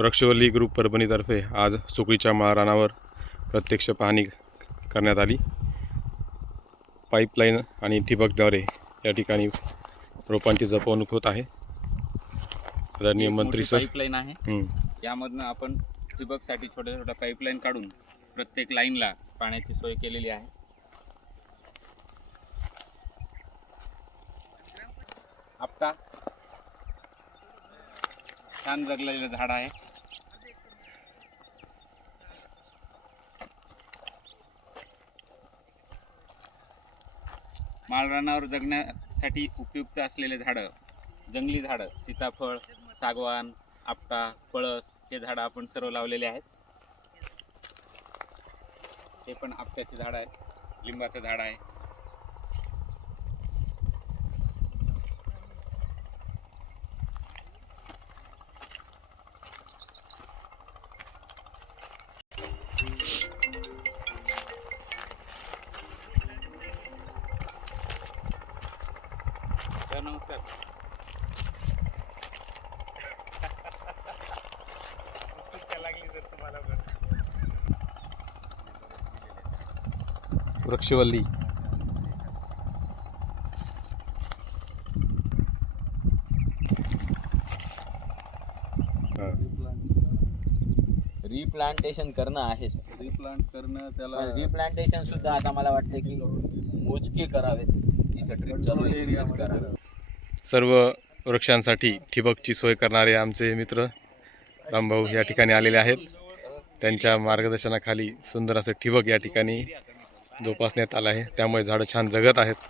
वृक्षवल्ली ग्रुप परभणीतर्फे आज सुकळीच्या माळरानावर प्रत्यक्ष पाहणी करण्यात आली। पाईपलाईन आणि ठिबकद्वारे या ठिकाणी रोपांची जपवणूक होत आहे। आदरणीय मंत्री सर, पाईपलाईन आहे, यामधून आपण ठिबकसाठी छोट्या छोट्या पाईपलाईन काढून प्रत्येक लाईनला पाण्याची सोय केलेली आहे। आपटा छान जगलेलं झाड आहे। माळरानावर जगण्यासाठी उपयुक्त असलेले झाडं, जंगली झाडं, सीताफळ, सागवान, आपटा, पळस हे झाडं आपण सर्व लावलेले आहेत। हे पण आपट्याचे झाड आहे, लिंबाचं झाड आहे। सर नमस्कार। वृक्षवल्ली रिप्लांटेशन करणं आहे। रिप्लांट करणं, त्याला रिप्लांटेशन सुद्धा आता मला वाटते की मोजके करावेत, इथं ड्रिप चालू एरियाच करावे। सर्व वृक्षांसाठी ठिबकची सोय करणारे आमचे मित्र रामभाऊ या ठिकाणी आलेले आहेत। त्यांच्या मार्गदर्शनाखाली सुंदर असं ठिबक या ठिकाणी जोपासण्यात आलं आहे, त्यामुळे झाडं छान जगत आहेत।